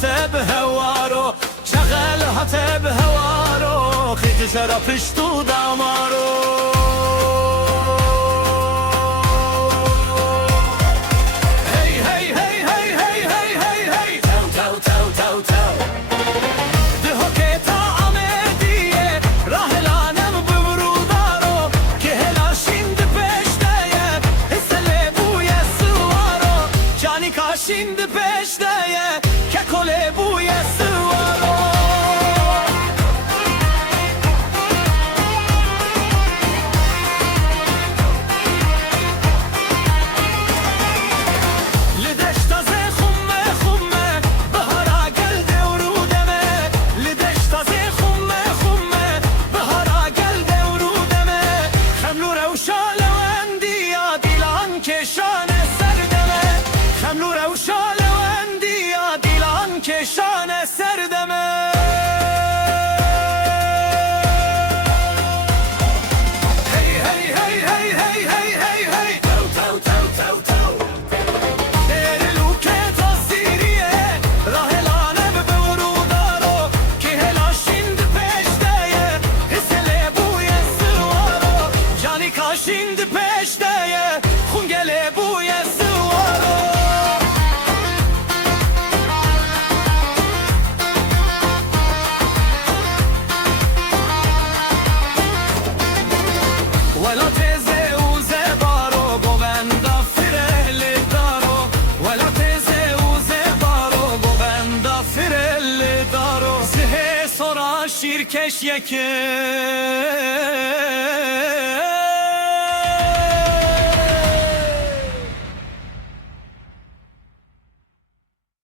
هته به هوارو شغل هته به هوارو خیلی شرا پشتو دمارو Şimdi peşteye kekole bu yesuvaro Lideştaze xumme xumme bahara geldi urudeme Lideştaze xumme xumme bahara geldi urudeme Xemlu revşale vendiya dilan keşane serdeme Xemlu revşale vendiya dilan keşane serdeme Hey hey hey hey hey hey hey hey Tau tau tau tau tau Deri luke tasiriye Rahelanem be urudaro Ki hela şimdi peşteye Hissele bu yesuvaro Canika şimdi peşteye Hungele bu yesuvaro ولا تزه وزه بارو گوبندا فرلی دارو ولا تزه وزه بارو گوبندا فرلی دارو زه سورا شیرکش یکه